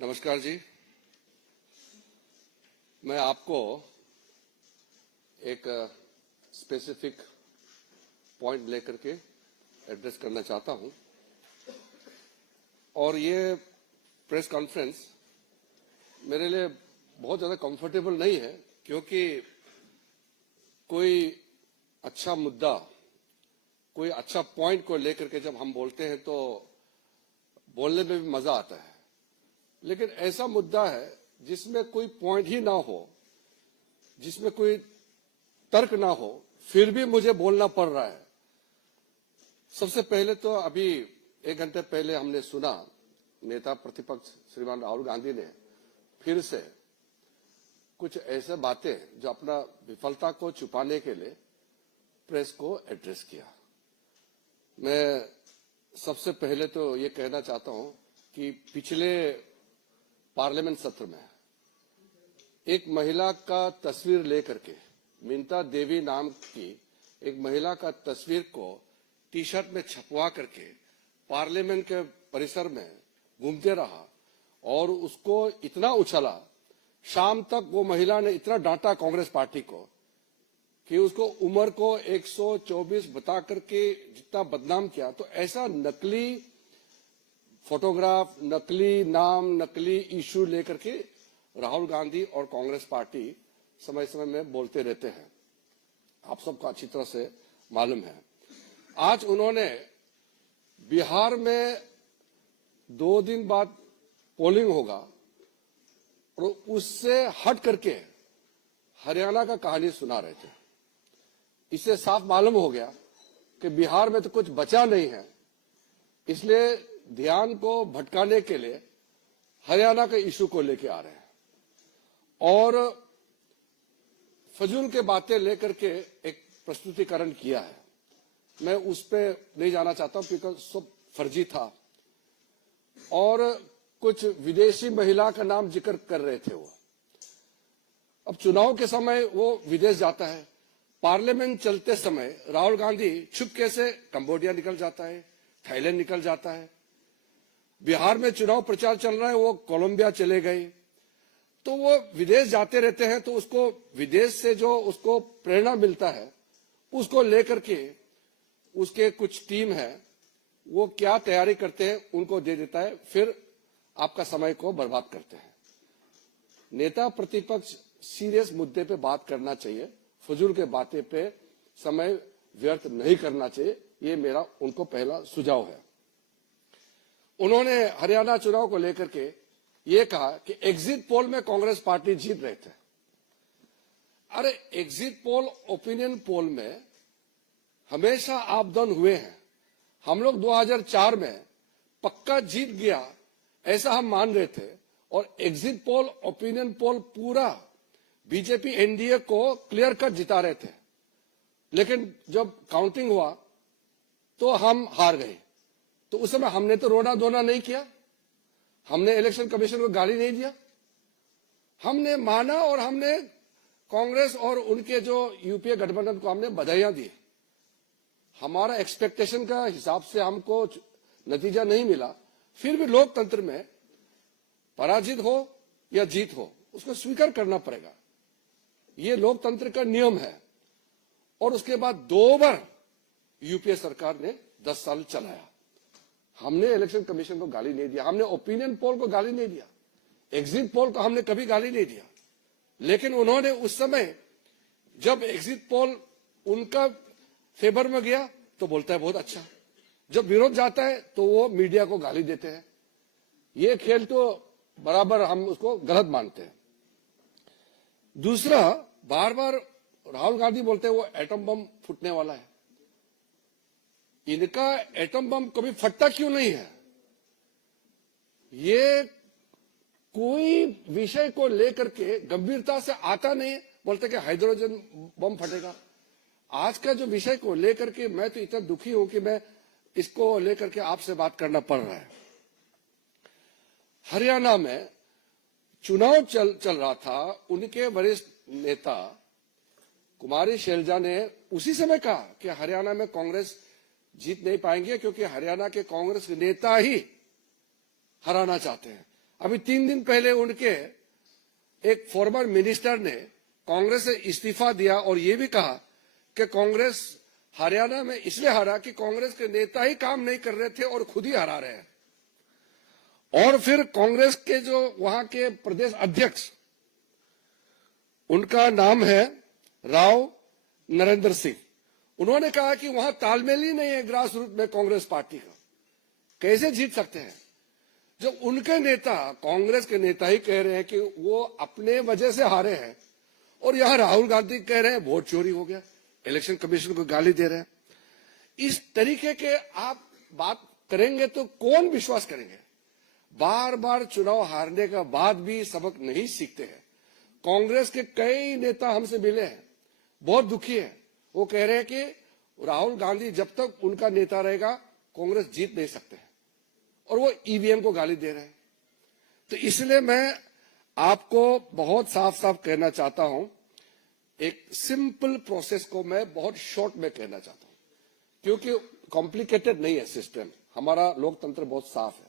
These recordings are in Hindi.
नमस्कार जी। मैं आपको एक स्पेसिफिक पॉइंट लेकर के एड्रेस करना चाहता हूं और ये प्रेस कॉन्फ्रेंस मेरे लिए बहुत ज्यादा कंफर्टेबल नहीं है, क्योंकि कोई अच्छा मुद्दा, कोई अच्छा पॉइंट को लेकर के जब हम बोलते हैं तो बोलने में भी मजा आता है। लेकिन ऐसा मुद्दा है जिसमें कोई पॉइंट ही ना हो, जिसमें कोई तर्क ना हो, फिर भी मुझे बोलना पड़ रहा है। सबसे पहले तो अभी 1 घंटे पहले हमने सुना नेता प्रतिपक्ष श्रीमान राहुल गांधी ने फिर से कुछ ऐसे बातें जो अपना विफलता को छुपाने के लिए प्रेस को एड्रेस किया। मैं सबसे पहले तो ये कहना चाहता हूं कि पिछले पार्लियामेंट सत्र में एक महिला का तस्वीर लेकर के, मिंता देवी नाम की एक महिला का तस्वीर को टी शर्ट में छपवा करके पार्लियामेंट के परिसर में घूमते रहा और उसको इतना उछला, शाम तक वो महिला ने इतना डांटा कांग्रेस पार्टी को कि उसको उम्र को 124 बता करके जितना बदनाम किया। तो ऐसा नकली फोटोग्राफ, नकली नाम, नकली इश्यू लेकर के राहुल गांधी और कांग्रेस पार्टी समय समय में बोलते रहते हैं। आप सबको अच्छी तरह से मालूम है। आज उन्होंने बिहार में 2 दिन बाद पोलिंग होगा और उससे हट करके हरियाणा का कहानी सुना रहे थे। इससे साफ मालूम हो गया कि बिहार में तो कुछ बचा नहीं है, इसलिए ध्यान को भटकाने के लिए हरियाणा के इशू को लेके आ रहे हैं और फजूल के बातें लेकर के एक प्रस्तुतिकरण किया है। मैं उस पर नहीं जाना चाहता हूं, बिकॉज सब फर्जी था और कुछ विदेशी महिला का नाम जिक्र कर रहे थे वो। अब चुनाव के समय वो विदेश जाता है, पार्लियामेंट चलते समय राहुल गांधी छुपके से कंबोडिया निकल जाता है, थाईलैंड निकल जाता है। बिहार में चुनाव प्रचार चल रहा है, वो कोलंबिया चले गए। तो वो विदेश जाते रहते हैं, तो उसको विदेश से जो उसको प्रेरणा मिलता है उसको लेकर के उसके कुछ टीम है, वो क्या तैयारी करते हैं उनको दे देता है, फिर आपका समय को बर्बाद करते हैं। नेता प्रतिपक्ष सीरियस मुद्दे पे बात करना चाहिए, फजूल के बातें पे समय व्यर्थ नहीं करना चाहिए। ये मेरा उनको पहला सुझाव है। उन्होंने हरियाणा चुनाव को लेकर के ये कहा कि एग्जिट पोल में कांग्रेस पार्टी जीत रहे थे। अरे एग्जिट पोल, ओपिनियन पोल में हमेशा आप डाउन हुए हैं। हम लोग 2004 में पक्का जीत गया ऐसा हम मान रहे थे और एग्जिट पोल, ओपिनियन पोल पूरा बीजेपी एनडीए को क्लियर कट जिता रहे थे। लेकिन जब काउंटिंग हुआ तो हम हार गए। तो उस समय हमने तो रोना धोना नहीं किया, हमने इलेक्शन कमीशन को गाली नहीं दिया, हमने माना और हमने कांग्रेस और उनके जो यूपीए गठबंधन को हमने बधाइयां दी। हमारा एक्सपेक्टेशन का हिसाब से हमको नतीजा नहीं मिला, फिर भी लोकतंत्र में पराजित हो या जीत हो उसको स्वीकार करना पड़ेगा। ये लोकतंत्र का नियम है। और उसके बाद 2 बार यूपीए सरकार ने 10 साल चलाया। हमने इलेक्शन कमीशन को गाली नहीं दिया, हमने ओपिनियन पोल को गाली नहीं दिया, एग्जिट पोल को हमने कभी गाली नहीं दिया। लेकिन उन्होंने उस समय जब एग्जिट पोल उनका फेवर में गया तो बोलता है बहुत अच्छा, जब विरोध जाता है तो वो मीडिया को गाली देते हैं। ये खेल तो बराबर हम उसको गलत मानते हैं। दूसरा, बार बार राहुल गांधी बोलते हैं वो एटम बम फूटने वाला है। इनका एटम बम कभी फटता क्यों नहीं है? ये कोई विषय को लेकर के गंभीरता से आता नहीं, बोलते कि हाइड्रोजन बम फटेगा। आज का जो विषय को लेकर के मैं तो इतना दुखी हूं कि मैं इसको लेकर के आपसे बात करना पड़ रहा है। हरियाणा में चुनाव चल रहा था, उनके वरिष्ठ नेता कुमारी शैलजा ने उसी समय कहा कि हरियाणा में कांग्रेस जीत नहीं पाएंगे क्योंकि हरियाणा के कांग्रेस नेता ही हराना चाहते हैं। अभी 3 दिन पहले उनके एक फॉर्मर मिनिस्टर ने कांग्रेस से इस्तीफा दिया और ये भी कहा कि कांग्रेस हरियाणा में इसलिए हारा कि कांग्रेस के नेता ही काम नहीं कर रहे थे और खुद ही हरा रहे हैं। और फिर कांग्रेस के जो वहां के प्रदेश अध्यक्ष, उनका नाम है राव नरेंद्र सिंह, उन्होंने कहा कि वहां तालमेल ही नहीं है ग्रास रूट में कांग्रेस पार्टी का, कैसे जीत सकते हैं। जब उनके नेता, कांग्रेस के नेता ही कह रहे हैं कि वो अपने वजह से हारे हैं, और यहां राहुल गांधी कह रहे हैं वोट चोरी हो गया, इलेक्शन कमीशन को गाली दे रहे हैं। इस तरीके के आप बात करेंगे तो कौन विश्वास करेंगे। बार बार चुनाव हारने का बाद भी सबक नहीं सीखते हैं। कांग्रेस के कई नेता हमसे मिले हैं, बहुत दुखी है। वो कह रहे हैं कि राहुल गांधी जब तक उनका नेता रहेगा कांग्रेस जीत नहीं सकते हैं, और वो ईवीएम को गाली दे रहे हैं। तो इसलिए मैं आपको बहुत साफ साफ कहना चाहता हूं, एक सिंपल प्रोसेस को मैं बहुत शॉर्ट में कहना चाहता हूं, क्योंकि कॉम्प्लिकेटेड नहीं है सिस्टम। हमारा लोकतंत्र बहुत साफ है।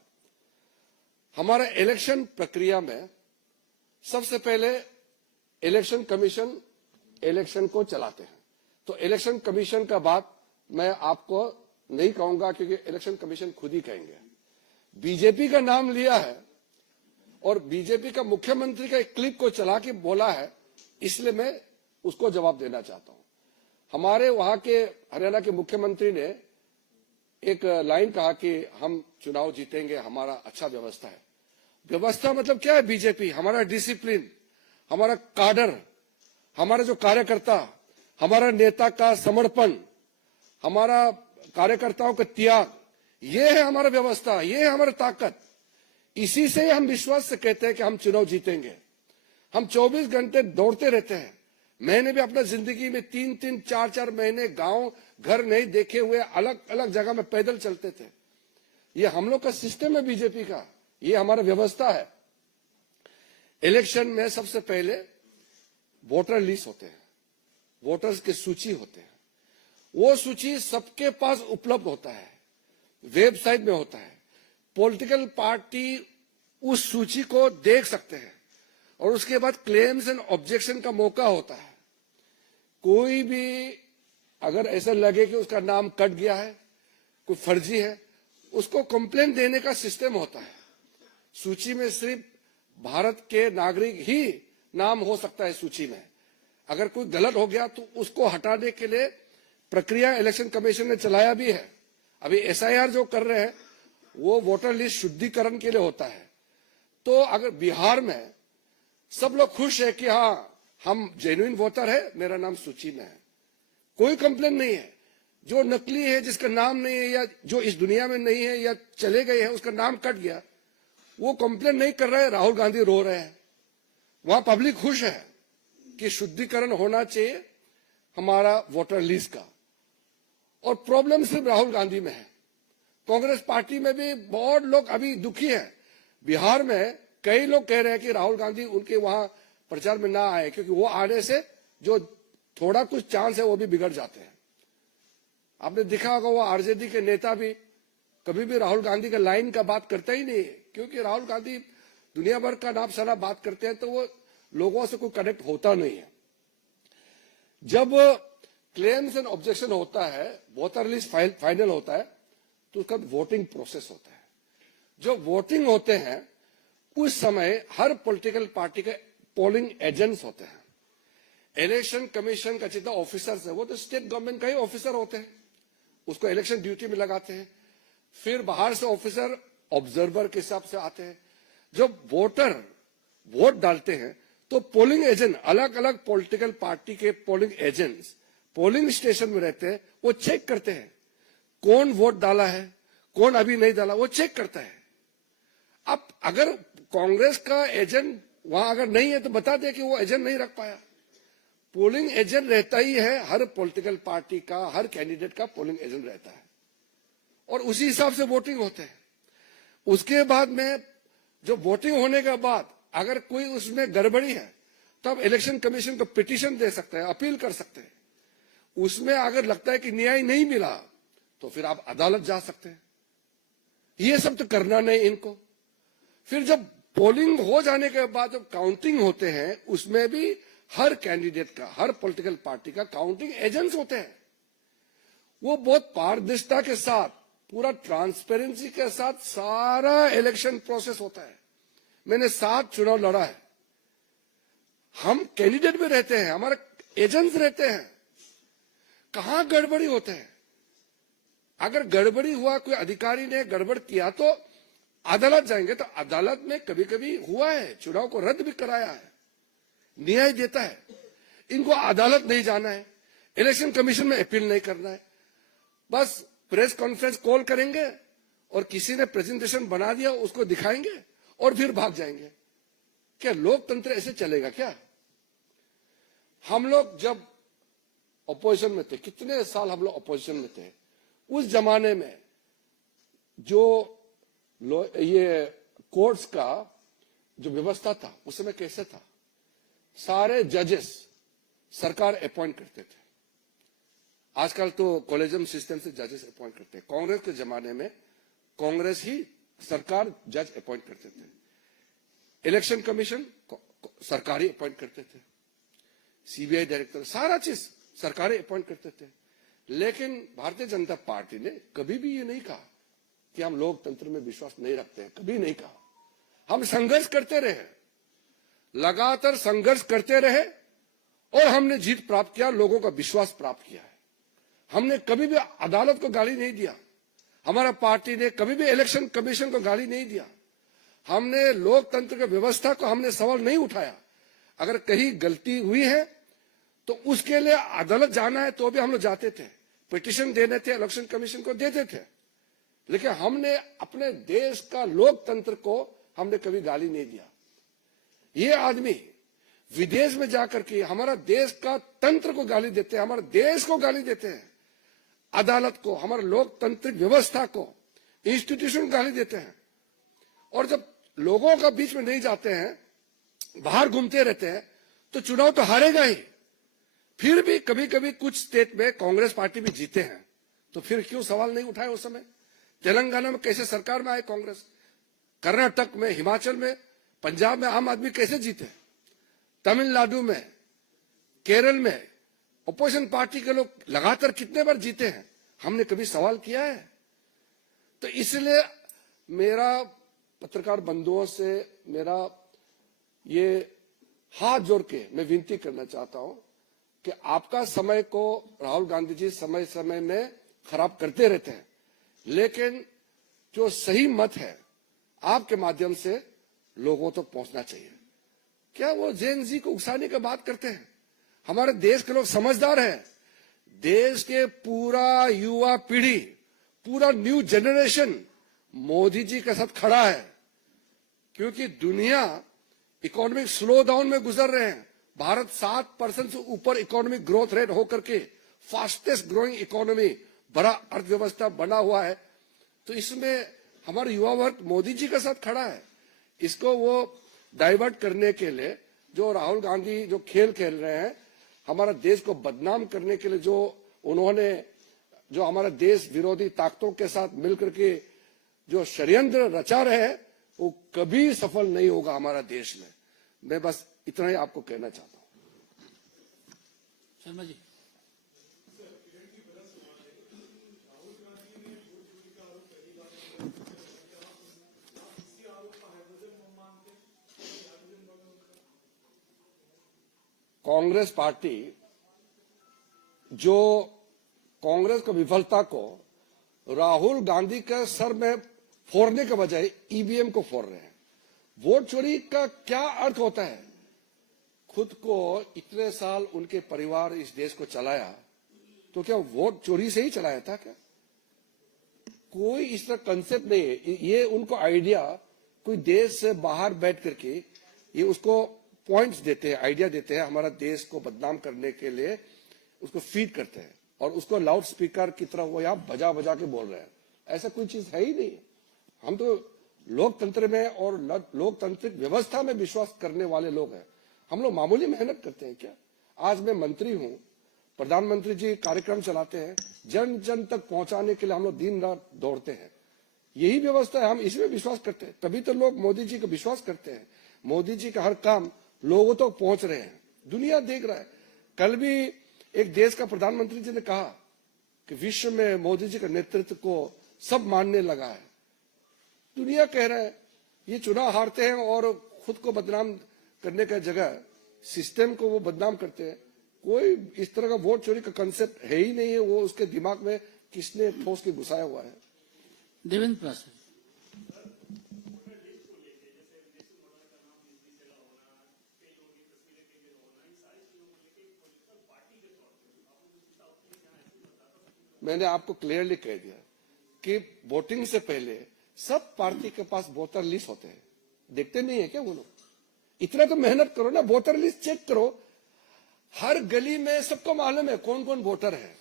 हमारा इलेक्शन प्रक्रिया में सबसे पहले इलेक्शन कमीशन इलेक्शन को चलाते हैं। तो इलेक्शन कमीशन का बात मैं आपको नहीं कहूंगा, क्योंकि इलेक्शन कमीशन खुद ही कहेंगे। बीजेपी का नाम लिया है और बीजेपी का मुख्यमंत्री का एक क्लिप को चला के बोला है, इसलिए मैं उसको जवाब देना चाहता हूं। हमारे वहां के हरियाणा के मुख्यमंत्री ने एक लाइन कहा कि हम चुनाव जीतेंगे, हमारा अच्छा व्यवस्था है। व्यवस्था मतलब क्या है बीजेपी? हमारा डिसिप्लिन, हमारा काडर, हमारा जो कार्यकर्ता, हमारा नेता का समर्पण, हमारा कार्यकर्ताओं का त्याग, ये है हमारा व्यवस्था, ये है हमारी ताकत। इसी से हम विश्वास से कहते हैं कि हम चुनाव जीतेंगे। हम 24 घंटे दौड़ते रहते हैं। मैंने भी अपना जिंदगी में 3-3, 4-4 महीने गांव घर नहीं देखे हुए अलग अलग जगह में पैदल चलते थे। ये हम लोग का सिस्टम है बीजेपी का, ये हमारा व्यवस्था है। इलेक्शन में सबसे पहले वोटर लिस्ट होते हैं, वोटर्स की सूची होते हैं। वो सूची सबके पास उपलब्ध होता है, वेबसाइट में होता है। पॉलिटिकल पार्टी उस सूची को देख सकते हैं और उसके बाद क्लेम्स एंड ऑब्जेक्शन का मौका होता है। कोई भी अगर ऐसा लगे कि उसका नाम कट गया है, कोई फर्जी है, उसको कंप्लेंट देने का सिस्टम होता है। सूची में सिर्फ भारत के नागरिक ही नाम हो सकता है सूची में। अगर कोई गलत हो गया तो उसको हटाने के लिए प्रक्रिया इलेक्शन कमीशन ने चलाया भी है। अभी एसआईआर जो कर रहे हैं वो वोटर लिस्ट शुद्धिकरण के लिए होता है। तो अगर बिहार में सब लोग खुश है कि हाँ हम जेन्युइन वोटर है, मेरा नाम सूची में है, कोई कंप्लेन नहीं है। जो नकली है, जिसका नाम नहीं है या जो इस दुनिया में नहीं है या चले गए हैं, उसका नाम कट गया, वो कंप्लेन नहीं कर रहा है, राहुल गांधी रो रहे हैं। वहां पब्लिक खुश है कि शुद्धिकरण होना चाहिए हमारा वोटर लिस्ट का। और प्रॉब्लम सिर्फ राहुल गांधी में है, कांग्रेस पार्टी में भी बहुत लोग अभी दुखी हैं। बिहार में कई लोग कह रहे हैं कि राहुल गांधी उनके वहां प्रचार में ना आए, क्योंकि वो आने से जो थोड़ा कुछ चांस है वो भी बिगड़ जाते हैं। आपने देखा होगा वो आरजेडी के नेता भी कभी भी राहुल गांधी का लाइन का बात करता ही नहीं है, क्योंकि राहुल गांधी दुनिया भर का नाम सारा बात करते हैं तो वो लोगों से कोई कनेक्ट होता नहीं है। जब क्लेम्स एंड ऑब्जेक्शन होता है, वोटर लिस्ट फाइनल होता है, तो उसका वोटिंग प्रोसेस होता है। जो वोटिंग होते हैं उस समय हर पॉलिटिकल पार्टी के पोलिंग एजेंट्स होते हैं। इलेक्शन कमीशन का जितना ऑफिसर्स है वो तो स्टेट गवर्नमेंट का ही ऑफिसर होते हैं, उसको इलेक्शन ड्यूटी में लगाते हैं। फिर बाहर से ऑफिसर ऑब्जर्वर के हिसाब से आते हैं। जब वोटर वोट डालते हैं तो पोलिंग एजेंट, अलग अलग पॉलिटिकल पार्टी के पोलिंग एजेंट्स पोलिंग स्टेशन में रहते हैं। वो चेक करते हैं कौन वोट डाला है, कौन अभी नहीं डाला, वो चेक करता है। अब अगर कांग्रेस का एजेंट वहां अगर नहीं है तो बता दे कि वो एजेंट नहीं रख पाया। पोलिंग एजेंट रहता ही है, हर पॉलिटिकल पार्टी का, हर कैंडिडेट का पोलिंग एजेंट रहता है और उसी हिसाब से वोटिंग होते हैं। उसके बाद में जो वोटिंग होने के बाद अगर कोई उसमें गड़बड़ी है तब इलेक्शन कमीशन को पिटीशन दे सकते हैं, अपील कर सकते हैं। उसमें अगर लगता है कि न्याय नहीं मिला तो फिर आप अदालत जा सकते हैं। ये सब तो करना नहीं इनको। फिर जब पोलिंग हो जाने के बाद जब काउंटिंग होते हैं उसमें भी हर कैंडिडेट का, हर पॉलिटिकल पार्टी का काउंटिंग एजेंट्स होते हैं। वो बहुत पारदर्शिता के साथ, पूरा ट्रांसपेरेंसी के साथ सारा इलेक्शन प्रोसेस होता है। मैंने 7 चुनाव लड़ा है। हम कैंडिडेट भी रहते हैं, हमारे एजेंट्स रहते हैं। कहां गड़बड़ी होते हैं? अगर गड़बड़ी हुआ, कोई अधिकारी ने गड़बड़ किया तो अदालत जाएंगे, तो अदालत में कभी कभी हुआ है, चुनाव को रद्द भी कराया है, न्याय देता है। इनको अदालत नहीं जाना है, इलेक्शन कमीशन में अपील नहीं करना है, बस प्रेस कॉन्फ्रेंस कॉल करेंगे और किसी ने प्रेजेंटेशन बना दिया उसको दिखाएंगे और फिर भाग जाएंगे। क्या लोकतंत्र ऐसे चलेगा क्या? हम लोग जब अपोजिशन में थे, कितने साल हम लोग अपोजिशन में थे, उस जमाने में जो ये कोर्ट्स का जो व्यवस्था था उस समय कैसे था? सारे जजेस सरकार अपॉइंट करते थे। आजकल तो कॉलेजियम सिस्टम से जजेस अपॉइंट करते हैं। कांग्रेस के जमाने में कांग्रेस ही सरकार जज अपॉइंट करते थे। इलेक्शन कमीशन सरकारी अपॉइंट करते थे, सीबीआई डायरेक्टर, सारा चीज सरकारी अपॉइंट करते थे। लेकिन भारतीय जनता पार्टी ने कभी भी ये नहीं कहा कि हम लोकतंत्र में विश्वास नहीं रखते हैं, कभी नहीं कहा। हम संघर्ष करते रहे, लगातार संघर्ष करते रहे और हमने जीत प्राप्त किया, लोगों का विश्वास प्राप्त किया है। हमने कभी भी अदालत को गाली नहीं दिया, हमारा पार्टी ने कभी भी इलेक्शन कमीशन को गाली नहीं दिया। हमने लोकतंत्र की व्यवस्था को हमने सवाल नहीं उठाया। अगर कहीं गलती हुई है तो उसके लिए अदालत जाना है तो भी हम लोग जाते थे, पिटीशन देने थे, इलेक्शन कमीशन को देते थे। लेकिन हमने अपने देश का लोकतंत्र को हमने कभी गाली नहीं दिया। ये आदमी विदेश में जाकर के हमारा देश का तंत्र को गाली देते हैं, हमारे देश को गाली देते हैं, अदालत को, हमारे लोकतांत्रिक व्यवस्था को, इंस्टीट्यूशन को गाली देते हैं। और जब लोगों का बीच में नहीं जाते हैं, बाहर घूमते रहते हैं, तो चुनाव तो हारेगा ही। फिर भी कभी कभी कुछ स्टेट में कांग्रेस पार्टी भी जीते हैं, तो फिर क्यों सवाल नहीं उठाए उस समय? तेलंगाना में कैसे सरकार में आए कांग्रेस, कर्नाटक में, हिमाचल में, पंजाब में आम आदमी कैसे जीते, तमिलनाडु में, केरल में अपोजिशन पार्टी के लोग लगातार कितने बार जीते हैं? हमने कभी सवाल किया है? तो इसलिए मेरा पत्रकार बंधुओं से मेरा ये हाथ जोड़ के मैं विनती करना चाहता हूं कि आपका समय को राहुल गांधी जी समय समय में खराब करते रहते हैं, लेकिन जो सही मत है आपके माध्यम से लोगों तक पहुंचना चाहिए। क्या वो जेन जी को उकसाने की बात करते हैं? हमारे देश के लोग समझदार हैं। देश के पूरा युवा पीढ़ी, पूरा न्यू जनरेशन मोदी जी के साथ खड़ा है, क्योंकि दुनिया इकोनॉमिक स्लो डाउन में गुजर रहे हैं। भारत 7% से ऊपर इकोनॉमिक ग्रोथ रेट होकर के फास्टेस्ट ग्रोइंग इकोनॉमी, बड़ा अर्थव्यवस्था बना हुआ है। तो इसमें हमारा युवा वर्ग मोदी जी के साथ खड़ा है। इसको वो डाइवर्ट करने के लिए जो राहुल गांधी जो खेल खेल रहे हैं, हमारा देश को बदनाम करने के लिए जो उन्होंने जो हमारा देश विरोधी ताकतों के साथ मिलकर के जो षड्यंत्र रचा रहे हैं, वो कभी सफल नहीं होगा हमारा देश में। मैं बस इतना ही आपको कहना चाहता हूं। शर्मा जी, कांग्रेस पार्टी जो कांग्रेस की विफलता को राहुल गांधी के सर में फोड़ने के बजाय ईवीएम को फोड़ रहे हैं। वोट चोरी का क्या अर्थ होता है? खुद को इतने साल उनके परिवार इस देश को चलाया, तो क्या वोट चोरी से ही चलाया था क्या? कोई इस तरह कंसेप्ट नहीं है। ये उनको आइडिया कोई देश से बाहर बैठ करके ये उसको पॉइंट्स देते हैं, आइडिया देते हैं, हमारा देश को बदनाम करने के लिए उसको फीड करते हैं और उसको लाउड स्पीकर की तरह वो यहाँ बजा बजा के बोल रहे हैं। ऐसा कोई चीज है ही नहीं। हम तो लोकतंत्र में और लोकतांत्रिक व्यवस्था में विश्वास करने वाले लोग हैं। हम लोग मामूली मेहनत करते हैं क्या? आज मैं मंत्री हूं, प्रधानमंत्री जी कार्यक्रम चलाते हैं, जन जन तक पहुंचाने के लिए हम लोग दिन रात दौड़ते हैं। यही व्यवस्था है, हम इसमें विश्वास करते हैं, तभी तो लोग मोदी जी को विश्वास करते हैं। मोदी जी का हर काम लोगों तक पहुंच रहे हैं, दुनिया देख रहा है। कल भी एक देश का प्रधानमंत्री जी ने कहा कि विश्व में मोदी जी के नेतृत्व को सब मानने लगा है। दुनिया कह रहा है, ये चुनाव हारते हैं और खुद को बदनाम करने का जगह सिस्टम को वो बदनाम करते हैं। कोई इस तरह का वोट चोरी का कंसेप्ट है ही नहीं है, वो उसके दिमाग में किसने ठोस के घुसाया हुआ है। देवेंद्र प्रसाद। मैंने आपको क्लियरली कह दिया कि वोटिंग से पहले सब पार्टी के पास वोटर लिस्ट होते हैं, देखते नहीं है क्या वो लोग? इतना तो मेहनत करो ना, वोटर लिस्ट चेक करो। हर गली में सबको मालूम है कौन कौन वोटर है।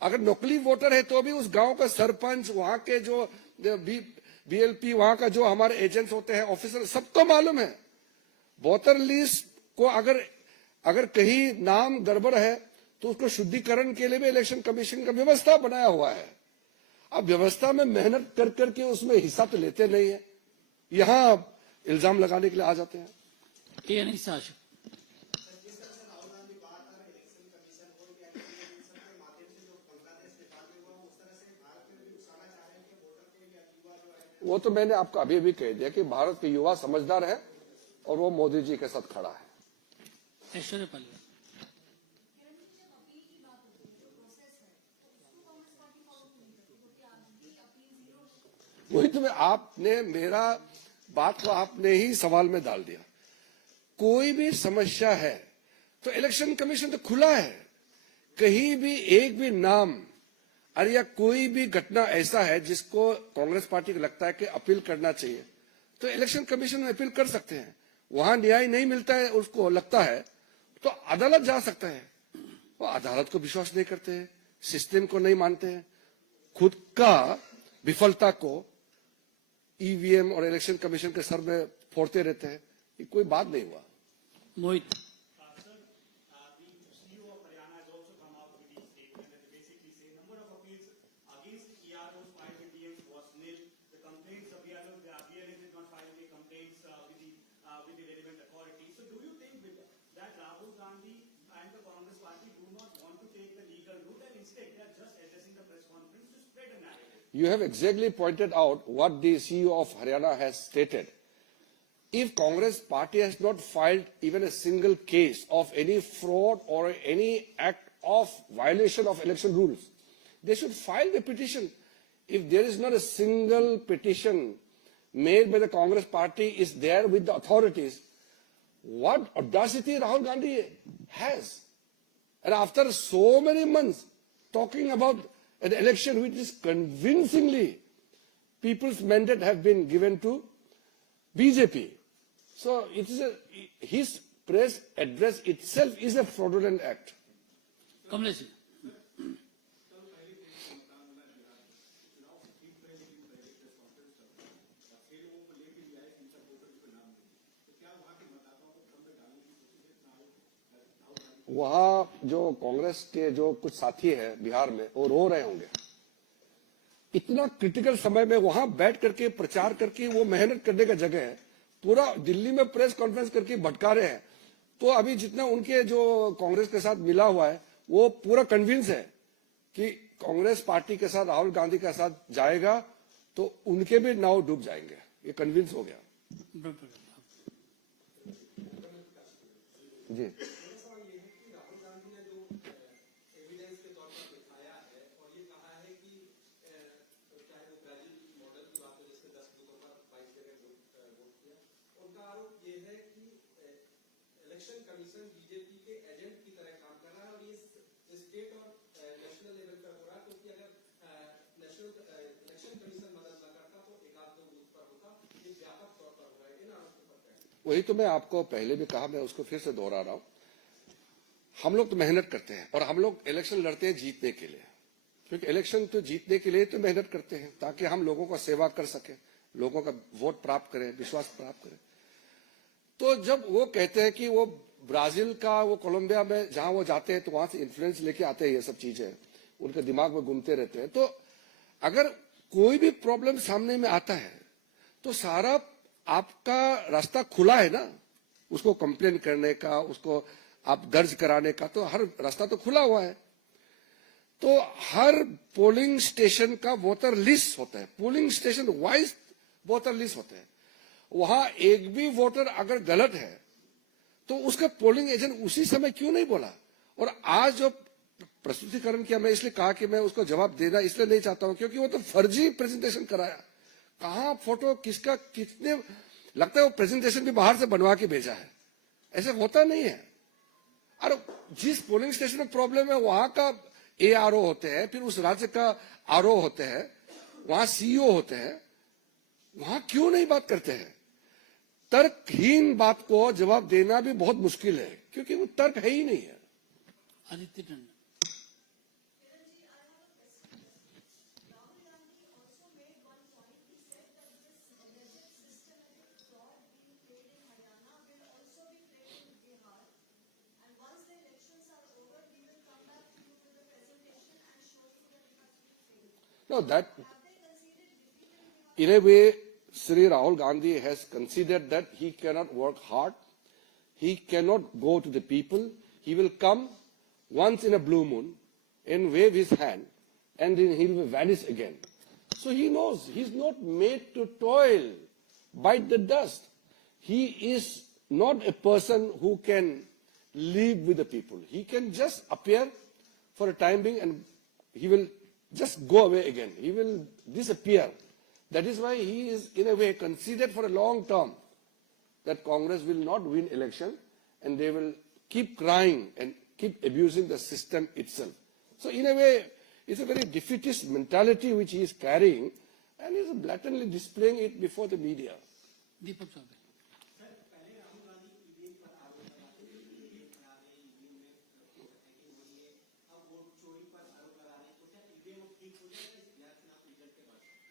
अगर नकली वोटर है तो भी उस गांव का सरपंच, वहां के जो बीएलपी, वहां का जो हमारे एजेंट्स होते हैं, ऑफिसर, सबको मालूम है। वोटर लिस्ट को अगर कहीं नाम गड़बड़ है तो उसको शुद्धिकरण के लिए भी इलेक्शन कमीशन का व्यवस्था बनाया हुआ है। अब व्यवस्था में मेहनत कर करके उसमें हिस्सा तो लेते नहीं है, यहां इल्जाम लगाने के लिए आ जाते हैं। शासक। वो तो मैंने आपको अभी भी कह दिया कि भारत के युवा समझदार है और वो मोदी जी के साथ खड़ा है। ऐश्वर्या पल्लव। वही तो आपने मेरा बात को आपने ही सवाल में डाल दिया। कोई भी समस्या है तो इलेक्शन कमीशन तो खुला है। कहीं भी एक भी नाम अरे या कोई भी घटना ऐसा है जिसको कांग्रेस पार्टी को लगता है कि अपील करना चाहिए तो इलेक्शन कमीशन में अपील कर सकते हैं। वहां न्याय नहीं मिलता है, उसको लगता है तो अदालत जा सकता है। वो अदालत को विश्वास नहीं करते हैं, सिस्टम को नहीं मानते हैं, खुद का विफलता को ईवीएम और इलेक्शन कमीशन के सर में फोड़ते रहते हैं। ये कोई बात नहीं हुआ। मोहित। You have exactly pointed out what the CEO of Haryana has stated. If Congress party has not filed even a single case of any fraud or any act of violation of election rules, they should file the petition. If there is not a single petition made by the Congress party is there with the authorities, what audacity Rahul Gandhi has. And after so many months talking about an election which is convincingly people's mandate have been given to BJP. So it is his press address itself is a fraudulent act. Kamlesh ji. वहां जो कांग्रेस के जो कुछ साथी हैं बिहार में वो रो रहे होंगे। इतना क्रिटिकल समय में वहां बैठ करके प्रचार करके वो मेहनत करने का जगह है, पूरा दिल्ली में प्रेस कॉन्फ्रेंस करके भटका रहे हैं। तो अभी जितना उनके जो कांग्रेस के साथ मिला हुआ है वो पूरा कन्विंस है कि कांग्रेस पार्टी के साथ राहुल गांधी के साथ जाएगा तो उनके भी नाव डूब जाएंगे, ये कन्विंस हो गया। जी कमीशन बीजेपी के एजेंट की तरह काम कर रहा है और ये स्टेट और नेशनल लेवल पर हो रहा है, क्योंकि अगर नेशनल इलेक्शन कमीशन मदद न करता तो एक आध दो बूथ पर होता, ये व्यापक तौर पर हो रहा है। इन आरोपों पर वही तो मैं आपको पहले भी कहा, मैं उसको फिर से दोहरा रहा हूं। हम लोग तो मेहनत करते हैं और हम लोग इलेक्शन लड़ते हैं जीतने के लिए, क्योंकि इलेक्शन तो जीतने के लिए तो मेहनत करते हैं ताकि हम लोगों का सेवा कर सके, लोगों का वोट प्राप्त करें, विश्वास प्राप्त करें। तो जब वो कहते हैं कि वो ब्राजील का, वो कोलंबिया में जहां वो जाते हैं तो वहां से इन्फ्लुएंस लेके आते हैं, ये सब चीजें उनके दिमाग में घूमते रहते हैं। तो अगर कोई भी प्रॉब्लम सामने में आता है तो सारा आपका रास्ता खुला है ना, उसको कंप्लेन करने का, उसको आप दर्ज कराने का, तो हर रास्ता तो खुला हुआ है। तो हर पोलिंग स्टेशन का वोटर लिस्ट होता है, polling station wise voter list होते हैं। वहां एक भी वोटर अगर गलत है तो उसका पोलिंग एजेंट उसी समय क्यों नहीं बोला? और आज जो प्रस्तुतिकरण किया, मैं इसलिए कहा कि मैं उसको जवाब देना इसलिए नहीं चाहता हूं क्योंकि वो तो फर्जी प्रेजेंटेशन कराया। कहां फोटो किसका कितने, लगता है वो प्रेजेंटेशन भी बाहर से बनवा के भेजा है, ऐसे होता नहीं है। और जिस पोलिंग स्टेशन में प्रॉब्लम है वहां का ARO होते हैं, फिर उस राज्य का RO होते हैं, वहां CEO होते हैं, वहां क्यों नहीं बात करते हैं? तर्कहीन बात को जवाब देना भी बहुत मुश्किल है क्योंकि वो तर्क है ही नहीं है। Aditya Tandon. No, that in a way, Sri Rahul Gandhi has considered that he cannot work hard, he cannot go to the people, he will come once in a blue moon and wave his hand and then he will vanish again. So he knows he's not made to toil, bite the dust. He is not a person who can live with the people. He can just appear for a time being and he will just go away again. He will disappear. That is why he is in a way considered for a long term that Congress will not win election and they will keep crying and keep abusing the system itself. So in a way, it's a very defeatist mentality which he is carrying and is blatantly displaying it before the media. Deepak Choubey.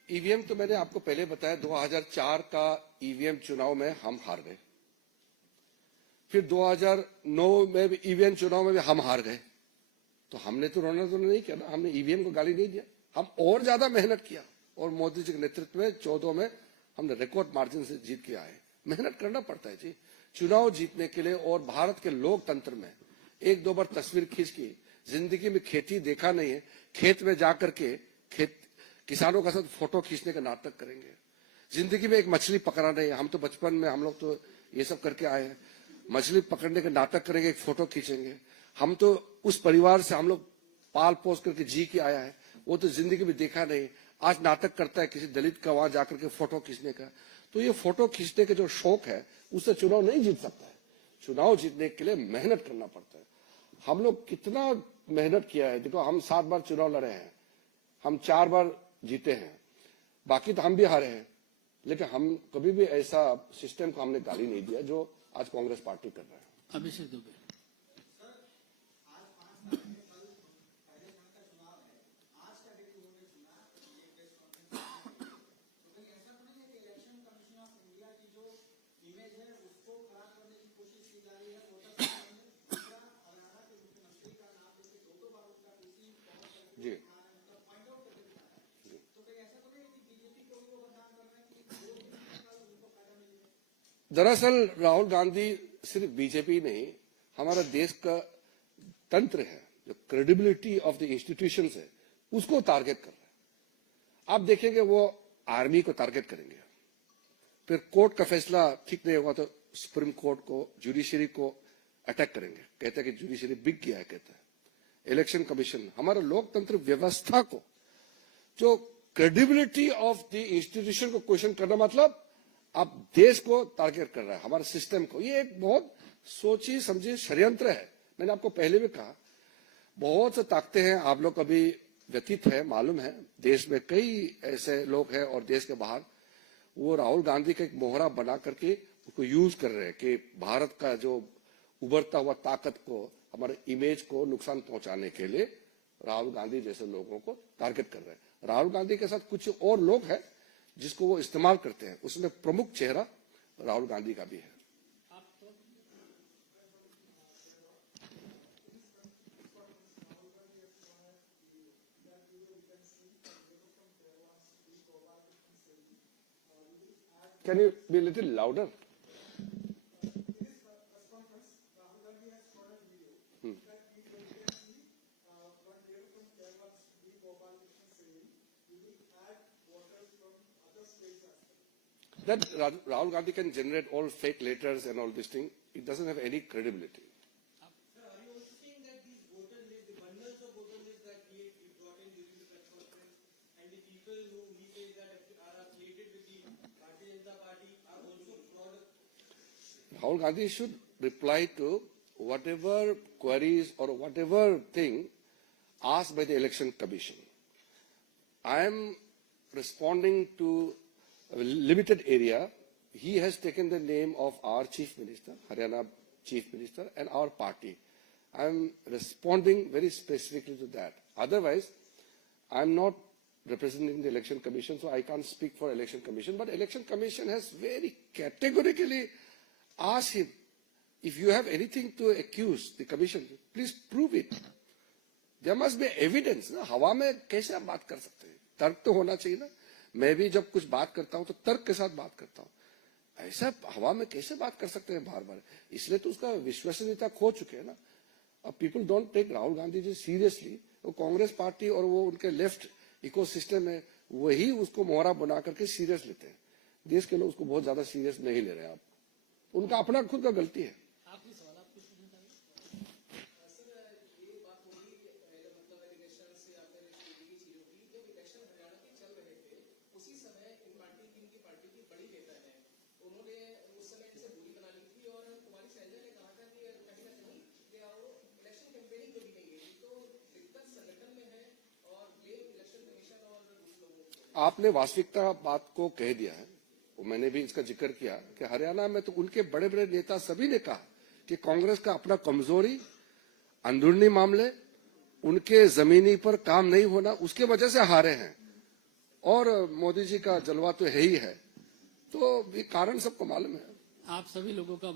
EVM तो मैंने आपको पहले बताया, 2004 का ईवीएम चुनाव में हम हार गए, फिर 2009 में भी ईवीएम चुनाव में भी हम हार गए। तो हमने तो रोना तो नहीं किया ना, हमने ईवीएम को गाली नहीं दिया, हम और ज्यादा मेहनत किया और मोदी जी के नेतृत्व में 14 में हमने रिकॉर्ड मार्जिन से जीत के आए। मेहनत करना पड़ता है जी चुनाव जीतने के लिए। और भारत के लोकतंत्र में एक दो बार तस्वीर खींच की, जिंदगी में खेती देखा नहीं है, खेत में जाकर के किसानों के साथ फोटो खींचने का नाटक करेंगे। जिंदगी में एक मछली पकड़ा नहीं है, हम तो बचपन में हम लोग तो ये सब करके आए हैं, मछली पकड़ने का नाटक करेंगे, एक फोटो खींचेंगे। हम तो उस परिवार से हम लोग पाल पोस करके जी के आया है, वो तो जिंदगी में देखा नहीं, आज नाटक करता है किसी दलित का वहां जाकर के फोटो खींचने का। तो ये फोटो खींचने का जो शौक है उससे चुनाव नहीं जीत सकता है। चुनाव जीतने के लिए मेहनत करना पड़ता है। हम लोग कितना मेहनत किया है, देखो हम 7 बार चुनाव लड़े हैं, हम 4 बार जीते हैं, बाकी तो हम भी हारे हैं, लेकिन हम कभी भी ऐसा सिस्टम को हमने गाली नहीं दिया जो आज कांग्रेस पार्टी कर रहा है। अभिषेक दुबे। जी दरअसल राहुल गांधी सिर्फ बीजेपी नहीं, हमारा देश का तंत्र है, जो क्रेडिबिलिटी ऑफ द इंस्टीट्यूशंस है, उसको टारगेट कर रहा है। आप देखेंगे वो आर्मी को टारगेट करेंगे, फिर कोर्ट का फैसला ठीक नहीं होगा तो सुप्रीम कोर्ट को, जुडिशरी को अटैक करेंगे, कहते हैं कि जुडिशरी बिक गया है, कहता है इलेक्शन कमीशन, हमारा लोकतंत्र व्यवस्था को, जो क्रेडिबिलिटी ऑफ द इंस्टीट्यूशन को क्वेश्चन करना, मतलब आप देश को टारगेट कर रहा है, हमारे सिस्टम को। ये एक बहुत सोची समझी षड्यंत्र है। मैंने आपको पहले भी कहा, बहुत से ताकतें हैं, आप लोग कभी व्यतीत है, मालूम है, देश में कई ऐसे लोग हैं और देश के बाहर, वो राहुल गांधी का एक मोहरा बना करके उसको यूज कर रहे हैं कि भारत का जो उभरता हुआ ताकत को, हमारे इमेज को नुकसान पहुंचाने के लिए राहुल गांधी जैसे लोगों को टारगेट कर रहे हैं। राहुल गांधी के साथ कुछ और लोग हैं जिसको वो इस्तेमाल करते हैं, उसमें प्रमुख चेहरा राहुल गांधी का भी है। Can you be a little louder? That Rahul Gandhi can generate all fake letters and all this thing. It doesn't have any credibility. Sir, are you also saying that these voter lists, the bundles of voter lists that he brought in during the press conference, and the people who he says that are affiliated with the Bharatiya Janata Party are also fraud? Rahul Gandhi should reply to whatever queries or whatever thing asked by the Election Commission. I am responding to a limited area. He has taken the name of our Chief Minister, Haryana Chief Minister, and our party. I am responding very specifically to that. Otherwise, I am not representing the Election Commission, so I can't speak for Election Commission. But Election Commission has very categorically asked him, if you have anything to accuse the Commission, please prove it. There must be evidence. ना हवा में कैसे आप बात कर सकते हैं? तर्क तो होना चाहिए ना. मैं भी जब कुछ बात करता हूं तो तर्क के साथ बात करता हूं. ऐसा हवा में कैसे बात कर सकते हैं बार बार? इसलिए तो उसका विश्वसनीयता खो चुके हैं ना. अब people don't take Rahul Gandhi ji seriously. वो कांग्रेस पार्टी और वो उनके लेफ्ट इकोसिस्टम है, वही उसको मोहरा बना करके सीरियस लेते हैं. देश के लोग उसको बहुत ज्यादा सीरियस नहीं ले रहे हैं. आप उनका अपना खुद का गलती है. आखिरी सवाल आप कुछ पूछना चाहिए? सर, ये बात हो रही मतलब इलेक्शन से या फिर की चीजों की, जब इलेक्शन हरियाणा के चल रहे थे उसी समय इन पार्टी की बड़ी नेता है, उन्होंने उस समय इनसे दूरी बना ली थी और कुमारी शैलजा ने कहा था कि कहीं ना कहीं वो इलेक्शन कैंपेनिंग में भी नहीं गई, तो दिक्कत संगठन में है और ब्लेम इलेक्शन कमीशन और दूसरे लोगों को. आपने वास्तविकता बात को कह दिया है. मैंने भी इसका जिक्र किया कि हरियाणा में तो उनके बड़े बड़े नेता सभी ने कहा कि कांग्रेस का अपना कमजोरी, अंदरूनी मामले, उनके जमीनी पर काम नहीं होना, उसके वजह से हारे हैं. और मोदी जी का जलवा तो है ही है. तो ये कारण सबको मालूम है. आप सभी लोगों का